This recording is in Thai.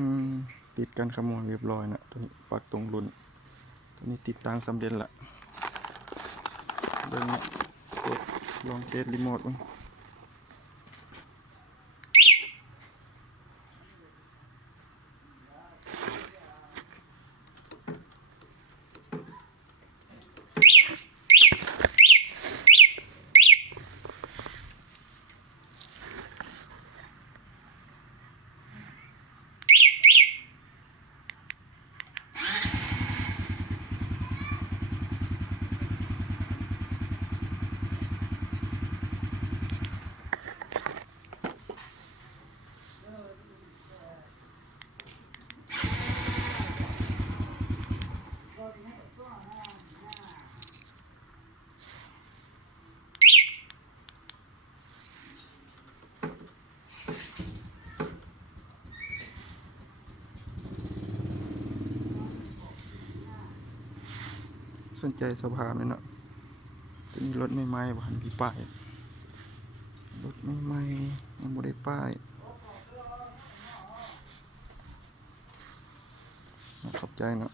อืมติดกันขโมยเรียบร้อยนะตัวนี้ปักตรงรุ่นตัวนี้ติดตั้งสำเร็จละเดินกดลองเทสรีโมทมั้งสนใจสภาพเลยเนาะตัวนี้รถไม่ไหม้บ้านพี่ป้ายรถไม่ไหม้ยังไม่ได้ป้ายขอบใจเนาะ